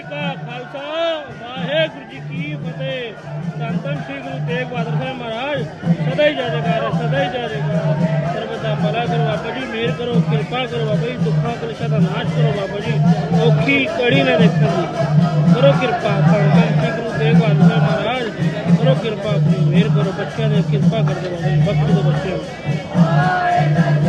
ਜੀ ਕਾ ਖਾਲਸਾ, ਵਾਹਿਗੁਰੂ ਜੀ ਕੀ ਫਤਿਹ। ਧੰਨ ਸ੍ਰੀ ਗੁਰੂ ਤੇਗ ਬਹਾਦਰ ਸਾਹਿਬ ਮਹਾਰਾਜ, ਸਦਾ ਹੀ ਜੈ ਜੈਕਾਰ ਸਦਾ ਹੀ ਜੈ ਜੈਕਾਰ ਹੈ। ਭਲਾ ਕਰੋ ਬਾਬਾ ਜੀ ਮਿਹਰ ਕਰੋ, ਕਿਰਪਾ ਕਰੋ ਬਾਬਾ ਜੀ, ਦੁੱਖਾਂ, ਕਲੇਸ਼ਾਂ ਦਾ ਨਾਸ਼ ਕਰੋ ਬਾਬਾ ਜੀ। ਔਖੀ ਕੜੀ ਨਾ ਦੇਖਣ ਦੀ। ਕਰੋ ਕਿਰਪਾ, ਧੰਨ ਸ੍ਰੀ ਗੁਰੂ ਤੇਗ ਬਹਾਦਰ ਸਾਹਿਬ ਮਹਾਰਾਜ। ਕਰੋ ਕਿਰਪਾ, ਆਪਣੀ ਮਿਹਰ ਕਰੋ, ਬੱਚਿਆਂ ਦੀ ਕਿਰਪਾ ਕਰ ਦਿਓ ਬਾਬਾ ਜੀ ਬਖਸ਼ ਦਿਓ ਬੱਚਿਆਂ ਨੂੰ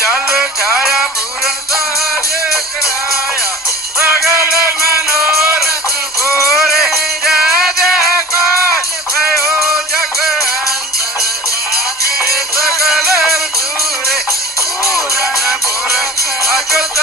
ਅੰਮ੍ਰਿਤ ਜਲ ਛਾਇਆ ਪੂਰਨ ਸਾਜ ਕਰਾਇਆ ਸਗਲ ਮਨੋਰਥ ਪੂਰੇ ਜੈ ਜੈਕਾਰ ਭਇਓ ਜਗ ਅੰਤਰ ਸਗਲ ਪੂਰੇ ਪੂਰਨ ਪੁਰ ਅਕਤ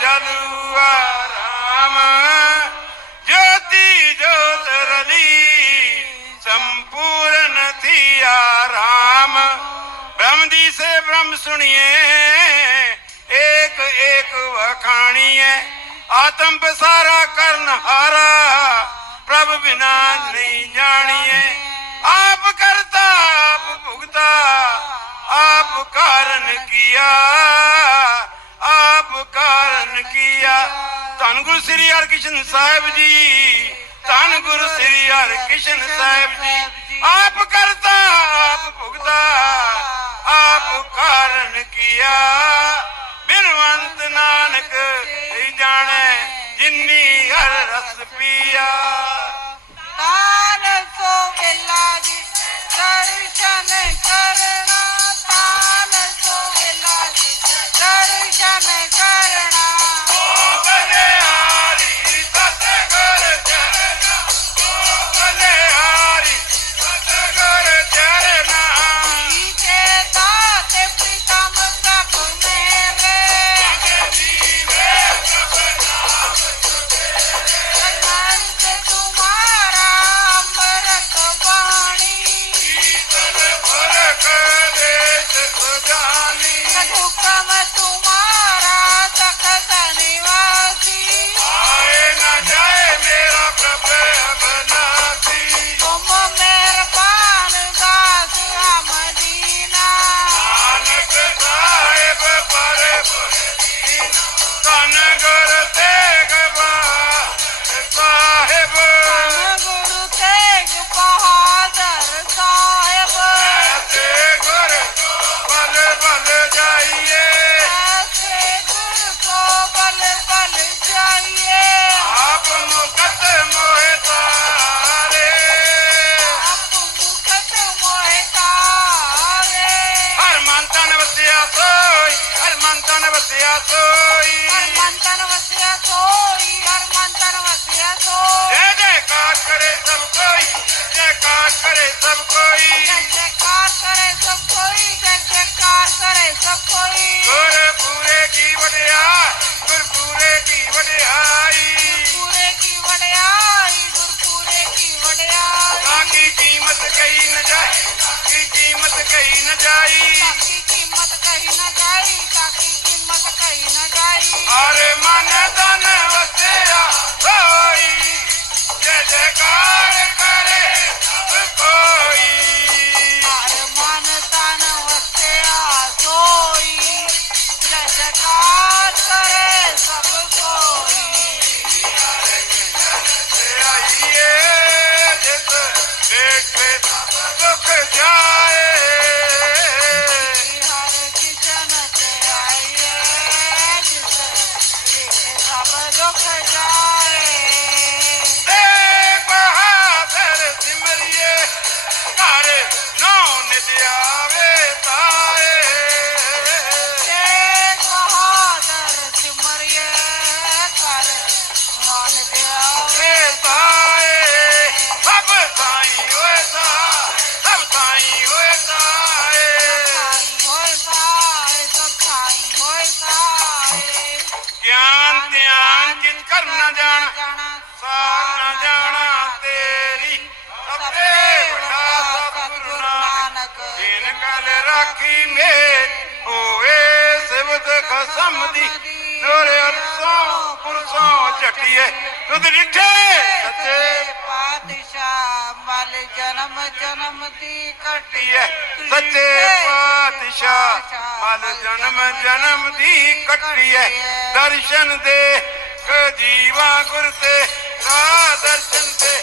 ਜਲੂਆ ਰਾਮ। ਜੋਤੀ ਜੋਤ ਰਲੀ, ਸੰਪੂਰਨ ਥਿਆ ਰਾਮ। ਬ੍ਰਹਮ ਦੀ ਸੇ ਬ੍ਰਹਮ ਸੁਣੀਏ, ਏਕ ਏਕ ਵਖਾਣੀਏ। ਆਤਮ ਪਸਾਰਾ ਕਰਨ ਹਾਰਾ, ਪ੍ਰਭ ਬਿਨਾ ਨਹੀਂ ਜਾਣੀਏ। ਆਪ ਕਰਤਾ, ਆਪ ਭੁਗਤਾ, ਆਪ ਕਾਰਨ ਕੀਆ। ਆਪ ਕਾਰਨ ਕੀਆ। ਧੰਨ ਗੁਰੂ ਸ੍ਰੀ ਹਰਿਕ੍ਰਿਸ਼ਨ ਸਾਹਿਬ ਜੀ, ਧੰਨ ਗੁਰੂ ਸ੍ਰੀ ਹਰਿਕ੍ਰਿਸ਼ਨ ਸਾਹਿਬ ਜੀ। ਆਪ ਕਰਤਾ, ਆਪ ਭੁਗਤਾ, ਆਪ ਕਾਰਨ ਕੀਆ। ਬਿਨਵੰਤ ਨਾਨਕ ਇਹ ਜਾਣੈ, ਜਿਨੀ ਹਰ ਰਸ ਪੀਆ। ਤਾਨ ਸੋ ਵੇਲਾ ਜੀ, ਦਰਸ਼ਨ ਕਰਨਾ ਮਨ ਤਨ ਵਸਿਆ ਸੋਈ ਹਰ ਮਨ ਤਨ ਵਸਿਆ ਸੋਈ ਹਰ ਮਨ ਤਨ ਵਸਿਆ ਸੋਈ ਹਰ ਮਨ ਤਨ ਵਸਿਆ ਸੋਈ ਜੈ ਜੈਕਾਰ ਕਰੇ ਸਭ ਕੋਈ ਜੈਕਾਰ ਕਰੇ ਸਭ ਕੋਈ ਜੈ ਜੈਕਾਰ ਕਰੇ ਸਭ ਕੋਈ ਜੈ ਜੈਕਾਰ ਕਰੇ ਸਭ ਕੋਈ ਗੁਰ ਪੂਰੇ ਕੀ ਵਡਿਆ ਗੁਰ ਪੂਰੇ ਕੀ ਵਡਿਆਈ ਪੂਰੇ ਕੀ ਵਡਿਆਈ ਗੁਰਪੂਰੇ ਕੀ ਵਡਿਆਈ ਤਾਂ ਕੀ ਕੀਮਤ ਕਹੀ ਨ ਜਾਏ ਤਾਂ ਕੀ ਕੀਮਤ ਕਹੀ ਨ ਜਾਈ ਤਾਕੀ ਕੀਮਤ ਕਹੀ ਨਾ ਜਾਣਾ, ਸਾਰ ਨਾ ਜਾਣਾ ਤੇਰੀ। ਸਭੇ ਵੱਡਾ ਸਤਿਗੁਰੂ ਨਾਨਕ ਜਿਨ ਕਲ ਰਾਖੀ ਮੇਰ। ਹੋਏ ਸਿਵਤ ਖਸਮ ਦੀ ਨੋਰੇ ਅਰਸੋਂ, ਪੁਰਸੋਂ ਝਟੀਏ। ਤੁਧ ਡਿਠੇ, ਸੱਚੇ ਪਾਤਸ਼ਾਹ, ਮਲ ਜਨਮ ਜਨਮ ਦੀ ਕੱਟੀਏ ਕਟੀਏ ਸੱਚੇ ਪਾਤਸ਼ਾਹ, ਮਲ ਜਨਮ ਜਨਮ ਦੀ ਕੱਟੀਏ ਦਰਸ਼ਨ ਦੇ ਕ ਜੀਵਾ ਗੁਰ ਤੇ ਰਾ ਦਰਸ਼ਨ ਤੇ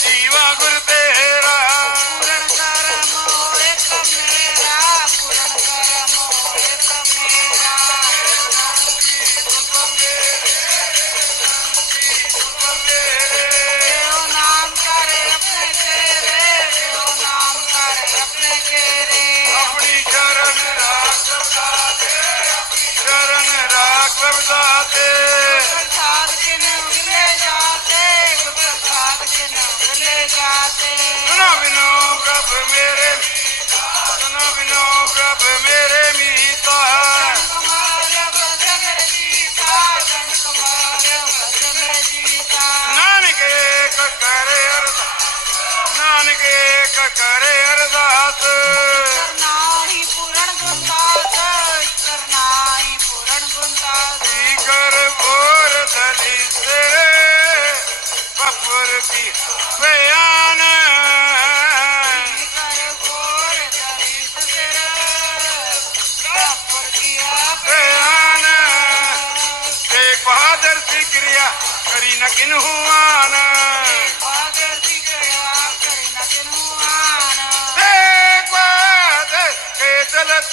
ਜੀਵਾ ਗੁਰ ਤੇਰਾ ਪੂਰਨ ਸੁਨਾ ਬਿਨੋ ਪ੍ਰਭ ਮੇਰੇ। ਸੁਨਾ ਬਿਨੋ ਪ੍ਰਭ ਮੇਰੇ ਮੀਤਾ। ਨਾਨਕ ਕਰੇ ਅਰਦਾਸ। ਨਾਨਕ ਕਰੇ ਅਰਦਾਸ। ਕਰਨਾ ਹੀ ਪੂਰਨ ਪੂਰਨ ਗੁਰਦਾਸ। ਕੀ ਕਰ ਬੋਰ ਦਲੀ ਤੇਰੇ ਪਪਰ ਕੀ ਬਿਆਨ ਬਿਆਨ ਤੇ ਬਹਾਦਰ ਸੀ ਕਿਰਿਆ ਕਰੀ ਨ ਕਿਨਹੂ ਆਨ ਬਾਦਰ ਦੀ ਕਿਆ ਕਰੀ ਨ ਤੈਨੂੰ ਬਹਾਦਰ ਕੇ ਚਲਤ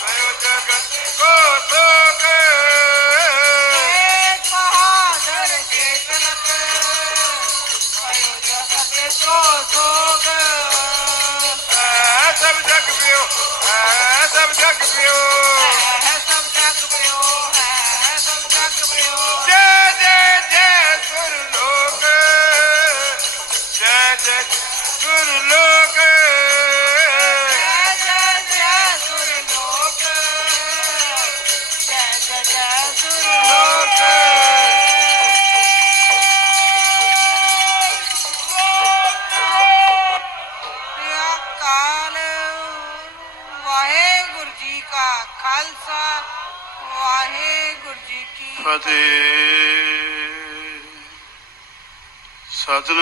ਕਯੋ ਜਗਤ ਕੋ ਤੋਕ ਐ ਸਭ ਜਗ ਪਿਓ ਹੈ ਸਭ ਜਗ ਪਿਓ ਹੈ ਫਤਿਹ ਸਤਨਾਮ।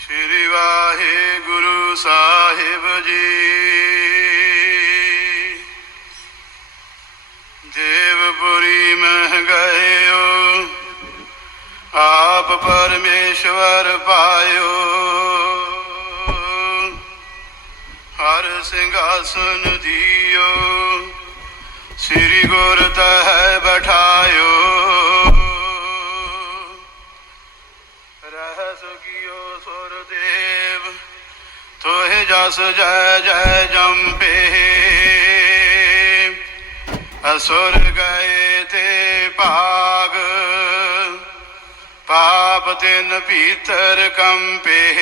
ਸ੍ਰੀ ਵਾਹਿਗੁਰੂ ਸਾਹਿਬ ਜੀ। ਦੇਵਪੁਰੀ ਮਹਿ ਗਇਓ ਆਪ ਪਰਮੇਸ਼ਵਰ ਪਾਇਓ। ਹਰ ਸਿੰਘਾਸਨ ਦਿਓ ਗੁਰ ਤਹਿ ਬਠਾਇਓ। ਰਹਿ ਸਕਿਓ ਸੁਰ ਦੇ ਜਸ ਜੈ ਜੈ ਜੰਪੇ ਅਸੁਰ ਗਏ ਤੇ ਭਾਗ, ਪਾਪ ਤਿਨ ਭੀਤਰ ਕੰਪੇ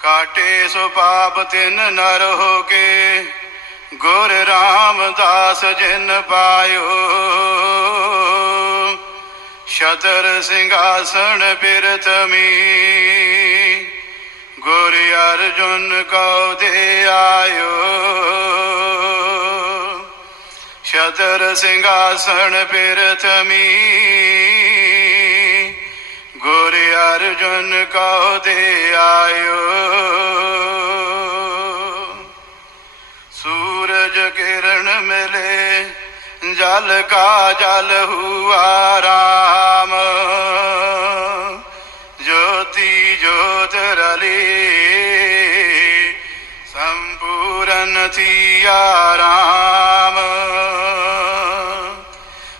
ਕਾਟੇ ਸੋ ਪਾਪ ਤਿਨ ਨਰ ਹੋ ਕੇ ਗੁਰ ਰਾਮਦਾਸ ਜਿਨ ਪਾਇਓ। ਸ਼ਤਰ ਸਿੰਘਾਸਣ ਬਿਰਤਮੀ ਗੁਰ ਅਰਜੁਨ ਕਉ ਦੇ ਆਇਓ। ਸ਼ਤਰ ਸਿੰਘਾਸਣ ਬਿਰਤਮੀ ਗੁਰ ਅਰਜੁਨ ਕਉ ਦੇ ਆਇਓ। ਸੂਰਜ ਕਿਰਨ ਮਿਲੇ, ਜਲ ਕਾ ਜਲ ਹੁਆ ਰਾਮ। ਜੋਤੀ ਜੋਤ ਰਲੀ, ਸੰਪੂਰਨ ਥੀਆ ਰਾਮ।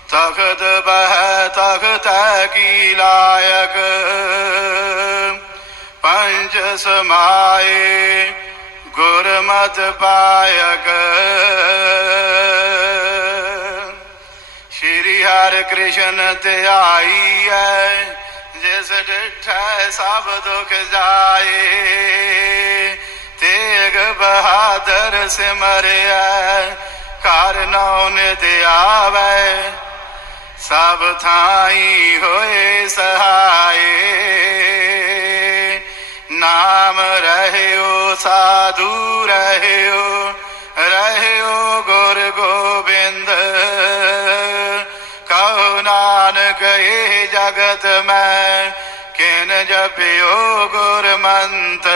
ਤਖਤ ਬਹਿ ਤਖਤ ਕੀ ਲਾਇਕ, ਪੰਜ ਸਮਾਏ ਗੁਰਮਤ ਪਾਇਕ ਸ਼੍ਰੀ ਹਰਿ ਕ੍ਰਿਸ਼ਨ ਧਿਆਈ ਹੈ ਜਿਸ ਡਿਠੈ ਸਭ ਦੁਖ ਜਾਏ। ਤੇਗ ਬਹਾਦਰ ਸਿਮਰਿਆ ਘਰ ਨੌ ਨਿਤ ਆਵੈ। ਸਭ ਥਾਈ ਹੋਏ ਸਹਾਏ। ਨਾਮ ਰਹਿਓ, ਸਾਧੂ ਰਹਿਓ ਰਹਿਓ ਗੁਰ ਗੋਬਿੰਦ। ਕਹੋ ਨਾਨਕ, ਇਹ ਜਗਤ ਮੈਂ ਕਿਨ ਜਪਿਓ ਗੁਰ ਮੰਤ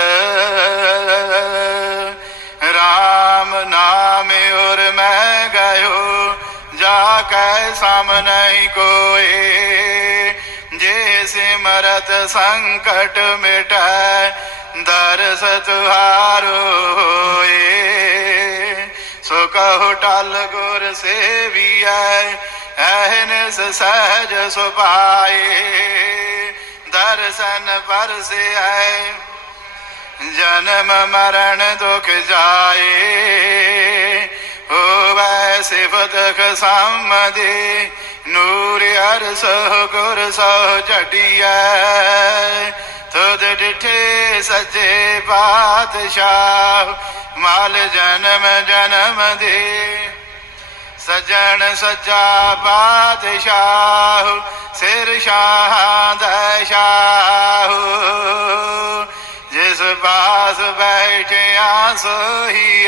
ਰਾਮ ਨਾਮ ਔਰ ਮੈਂ ਗਇਓ, ਜਾ ਕੈ ਸਮ ਨਹੀਂ ਕੋਏ। ਸਿਮਰਤ ਸੰਕਟ ਮਿਟੈ ਦਰਸ ਤੁਹਾਰੋ ਹੋਏ ਸੋ ਕਹੋ ਟਲ ਗੁਰ ਸੇਵੀਐ ਐਹਨਸ ਸਹਜ ਸੁਭਾਏ ਦਰਸ਼ਨ ਪਰਸਿਐ ਜਨਮ ਮਰਨ ਦੁਖ ਜਾਏ ਹੋਵੈ ਸਿਫਤ ਖਸਮਦੇ ਨੂਰ ਅਰਸ ਗੁਰ ਸੋ ਝਟਿਐ ਤੁਧ ਡਿਠੇ ਸੱਚੇ ਪਾਤਸ਼ਾਹ ਮਾਲ ਜਨਮ ਜਨਮ ਦੇ। ਸਜਣ ਸੱਚਾ ਪਾਤਸ਼ਾਹ ਸਿਰ ਸ਼ਾਹ ਦਾ ਜਿਸ ਪਾਸ ਬੈਠਿਆ ਸੋਈ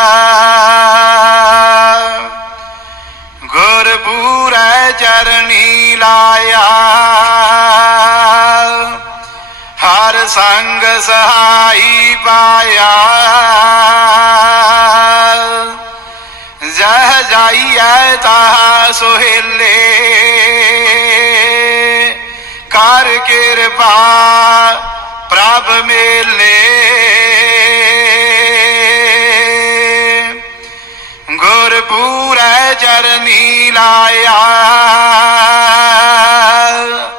ਹਰ ਸੰਗ ਸਹਾਈ ਪਾਇਆ ਜਹ ਜਾਈਐ ਤਾਹ ਸੁਹੇਲੇ ਕਰ ਕਿਰਪਾ ਪ੍ਰਭ ਮੇਲੇ ਗੁਰਪੂਰੈ ਚਰਨੀ ਲਾਇਆ ਹਰ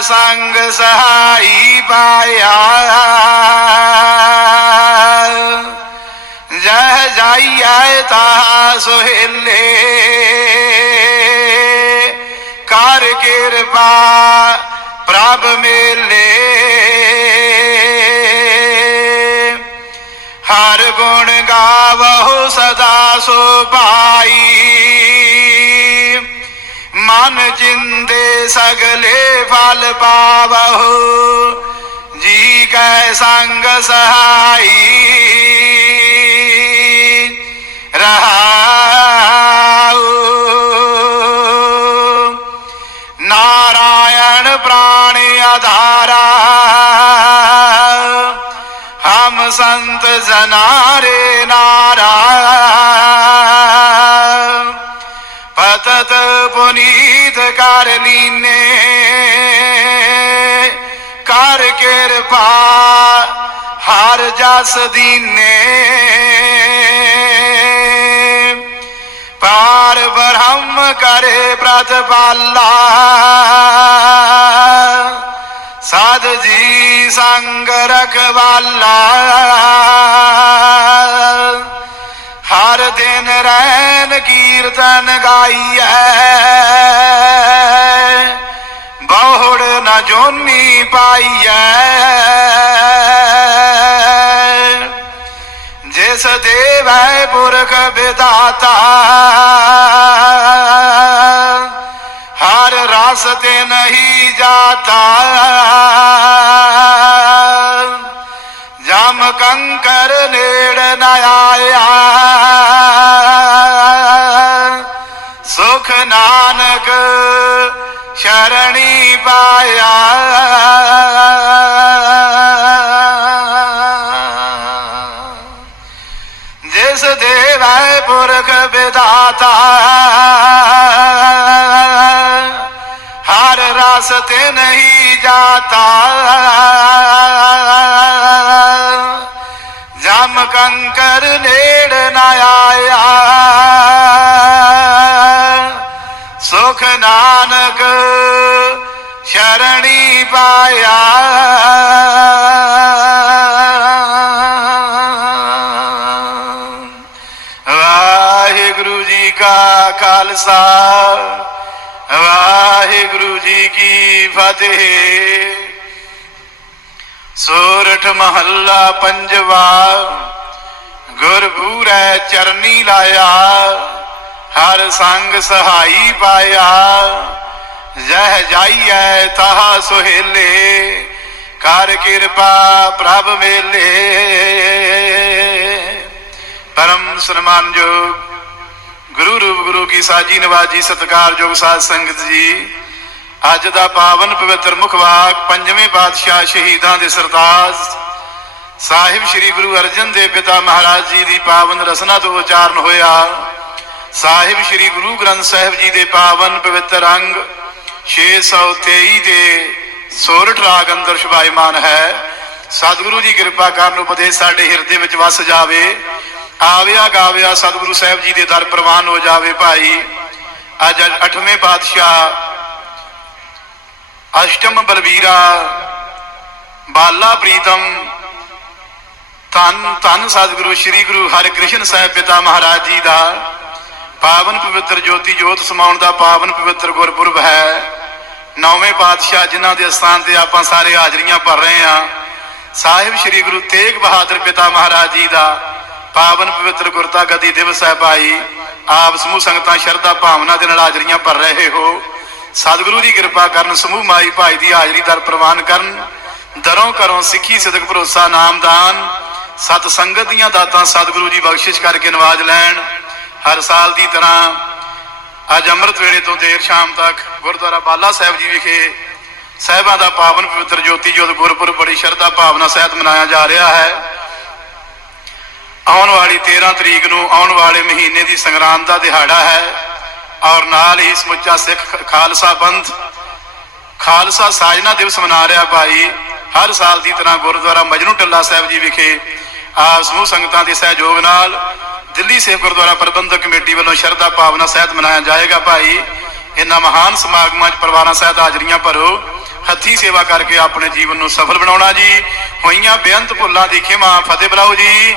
ਸੰਗ ਸਹਾਈ ਪਾਇਆ। ਜਹ ਜਾਈਐ ਤਾ ਸੁਹੇਲੇ। ਕਰ ਕਿਰਪਾ ਪ੍ਰਭ ਮੇਲੇ। ਹਰ ਗੁਣ ਗਾਵਹੁ ਸਦਾ ਸੁਭਾਈ ਮਨ ਜਿੰਦੇ ਸਗਲੇ ਫਲ ਪਾਵਹੁ। ਜੀ ਕੈ ਸੰਗ ਸਹਾਈ। ਰਹਾਉ। ਨਾਰਾਇਣ ਪ੍ਰਾਣ ਆਧਾਰਾ। ਹਮ ਸੰਤ ਜਨਾਰੇ ਨਾਰਾ ਪਤਤ ਪੁਨੀਤ ਕਰ ਲੀਨੇ। ਕਰ ਕਿਰਪਾ ਹਰ ਜਸ ਦੀਨੇ। ਪਾਰ ਬ੍ਰਹਮ ਕਰੇ ਪ੍ਰਤਪਾਲਾ ਸਾਧ ਜੀ ਸੰਗ ਰਖਵਾਲਾ। ਹਰ ਦਿਨ ਰੈਨ ਕੀਰਤਨ ਗਾਈਐ। ਬਹੁੜ ਨ ਜੋਨੀ ਪਾਈਐ। ਜਿਸ ਦੇਵੈ ਪੁਰਖ ਵਿਦਾਤਾ ਹਰ ਰਸ ਤੇ ਨਹੀਂ ਜਾਤਾ। ਵਿਦਾਤਾ ਹਰ ਰਸ ਨਹੀਂ ਜਾਤਾ। ਜਮ ਕੰਕਰ ਨੇੜ ਨਾ ਆਇਆ। ਸੁਖ ਨਾਨਕ ਸ਼ਰਣੀ ਪਾਇਆ। ਖਾਲਸਾ ਵਾਹਿਗੁਰੂ ਜੀ ਕੀ ਫਤਿਹ। ਸੋਰਠ ਮਹੱਲਾ ਪੰਜਵਾ, ਗੁਰਬੂਰੈ ਚਰਨੀ ਲਾਇਆ, ਹਰ ਸੰਗ ਸਹਾਈ ਪਾਇਆ। ਜਹ ਜਾਈਐ ਤਹਾ ਸੁਹੇਲੇ, ਕਰ ਕਿਰਪਾ ਪ੍ਰਭ ਮੇਲੇ। ਪਰਮ ਸਨਮਾਨਯੋਗ ਗੁਰੂ ਰੂਪ ਗੁਰੂ ਕੀ ਸਾਜੀ ਨਵਾਜੀ ਸਤਕਾਰਯੋਗ ਸਾਧ ਸੰਗਤ ਜੀ। ਅੱਜ ਦਾ ਪਾਵਨ ਪਵਿੱਤਰ ਮੁਖਵਾਕ ਪੰਜਵੇਂ ਪਾਤਸ਼ਾਹ ਸ਼ਹੀਦਾਂ ਦੇ ਸਰਤਾਜ। ਸਾਹਿਬ ਸ੍ਰੀ ਗੁਰੂ ਅਰਜਨ ਦੇਵ ਪਿਤਾ ਮਹਾਰਾਜ ਜੀ ਦੀ ਪਾਵਨ ਰਸਨਾ ਤੋਂ ਉਚਾਰਨ ਹੋਇਆ। ਸਾਹਿਬ ਸ੍ਰੀ ਗੁਰੂ ਗ੍ਰੰਥ ਸਾਹਿਬ ਜੀ ਦੇ ਪਾਵਨ ਪਵਿੱਤਰ ਅੰਗ 623 ਦੇ ਸੋਰਠ ਰਾਗ ਅੰਦਰ ਸ਼ੁਭਾਇਮਾਨ ਹੈ। ਸਤਿਗੁਰੂ ਜੀ ਕਿਰਪਾ ਕਰਨ ਉਪਦੇਸ਼ ਸਾਡੇ ਹਿਰਦੇ ਵਿੱਚ ਵਸ ਜਾਵੇ। ਆਵਿਆ ਗਾਵਿਆ ਸਤਿਗੁਰੂ ਸਾਹਿਬ ਜੀ ਦੇ ਦਰ ਪ੍ਰਵਾਨ ਹੋ ਜਾਵੇ ਭਾਈ। ਅੱਜ 8ਵੇਂ ਪਾਤਸ਼ਾਹ ਅਸ਼ਟਮ ਬਲਬੀਰਾ ਬਾਲਾ ਪ੍ਰੀਤਮ ਧੰਨ ਧੰਨ ਸਤਿਗੁਰੂ ਸ੍ਰੀ ਗੁਰੂ ਹਰਿਕ੍ਰਿਸ਼ਨ ਸਾਹਿਬ ਪਿਤਾ ਮਹਾਰਾਜ ਜੀ ਦਾ। ਪਾਵਨ ਪਵਿੱਤਰ ਜੋਤੀ ਜੋਤ ਸਮਾਉਣ ਦਾ ਪਾਵਨ ਪਵਿੱਤਰ ਗੁਰਪੁਰਬ ਹੈ। ਨੌਵੇਂ ਪਾਤਸ਼ਾਹ ਜਿਨ੍ਹਾਂ ਦੇ ਸਥਾਨ ਤੇ ਆਪਾਂ ਸਾਰੇ ਹਾਜ਼ਰੀਆਂ ਭਰ ਰਹੇ ਹਾਂ। ਸਾਹਿਬ ਸ੍ਰੀ ਗੁਰੂ ਤੇਗ ਬਹਾਦਰ ਪਿਤਾ ਮਹਾਰਾਜ ਜੀ ਦਾ ਪਾਵਨ ਪਵਿੱਤਰ ਗੁਰਤਾ ਗਤੀ ਦਿਵਸ ਹੈ ਭਾਈ ਆਪ ਸਮੂਹ ਸੰਗਤਾਂ ਸ਼ਰਧਾ ਭਾਵਨਾ ਦੇ ਨਾਲ ਹਾਜ਼ਰੀਆਂ ਭਰ ਰਹੇ ਹੋ। ਸਤਿਗੁਰੂ ਦੀ ਕਿਰਪਾ ਕਰਨ ਸਮੂਹ ਮਾਈ ਭਾਈ ਦੀ ਹਾਜ਼ਰੀ ਦਰ ਪ੍ਰਵਾਨ ਕਰਨ। ਦਰੋਂ ਕਰੋਂ ਸਿੱਖੀ ਸਿਦਕ ਭਰੋਸਾ ਨਾਮਦਾਨ ਸਤ ਸੰਗਤ ਦੀਆਂ ਦਾਤਾਂ ਸਤਿਗੁਰੂ ਜੀ ਬਖਸ਼ਿਸ਼ ਕਰਕੇ ਨਵਾਜ ਲੈਣ। ਹਰ ਸਾਲ ਦੀ ਤਰ੍ਹਾਂ ਅੱਜ ਅੰਮ੍ਰਿਤ ਵੇਲੇ ਤੋਂ ਦੇਰ ਸ਼ਾਮ ਤੱਕ ਗੁਰਦੁਆਰਾ ਬਾਲਾ ਸਾਹਿਬ ਜੀ ਵਿਖੇ ਸਾਹਿਬਾਂ ਦਾ ਪਾਵਨ ਪਵਿੱਤਰ ਜੋਤੀ ਜੋਤ ਗੁਰਪੁਰਬ ਬੜੀ ਸ਼ਰਧਾ ਭਾਵਨਾ ਸਹਿਤ ਮਨਾਇਆ ਜਾ ਰਿਹਾ ਹੈ। ਆਉਣ ਵਾਲੀ 13 ਤਰੀਕ ਨੂੰ ਆਉਣ ਵਾਲੇ ਮਹੀਨੇ ਦੀ ਸੰਗਰਾਂਦ ਦਾ ਦਿਹਾੜਾ ਹੈ ਔਰ ਨਾਲ ਹੀ ਸਮੁੱਚਾ ਸਿੱਖ ਖਾਲਸਾ ਪੰਥ, ਖਾਲਸਾ ਸਾਜਨਾ ਦਿਵਸ ਮਨਾ ਰਿਹਾ ਭਾਈ। ਹਰ ਸਾਲ ਦੀ ਤਰ੍ਹਾਂ ਗੁਰਦੁਆਰਾ ਮਜਨੂ ਟੱਲਾ ਸਾਹਿਬ ਜੀ ਵਿਖੇ ਆਪ ਸਮੂਹ ਸੰਗਤਾਂ ਦੇ ਸਹਿਯੋਗ ਨਾਲ ਦਿੱਲੀ ਸਿੱਖ ਗੁਰਦੁਆਰਾ ਪ੍ਰਬੰਧਕ ਕਮੇਟੀ ਵੱਲੋਂ ਸ਼ਰਧਾ ਭਾਵਨਾ ਸਹਿਤ ਮਨਾਇਆ ਜਾਏਗਾ ਭਾਈ। ਇਹਨਾਂ ਮਹਾਨ ਸਮਾਗਮਾਂ 'ਚ ਪਰਿਵਾਰਾਂ ਸਹਿਤ ਹਾਜ਼ਰੀਆਂ ਭਰੋ। ਹੱਥੀ ਸੇਵਾ ਕਰਕੇ ਆਪਣੇ ਜੀਵਨ ਨੂੰ ਸਫਲ ਬਣਾਉਣਾ ਜੀ। ਹੋਈਆਂ ਬੇਅੰਤ ਭੁੱਲਾਂ ਦੀ ਖਿਮਾ ਫਤਿਹ ਬੁਲਾਓ ਜੀ।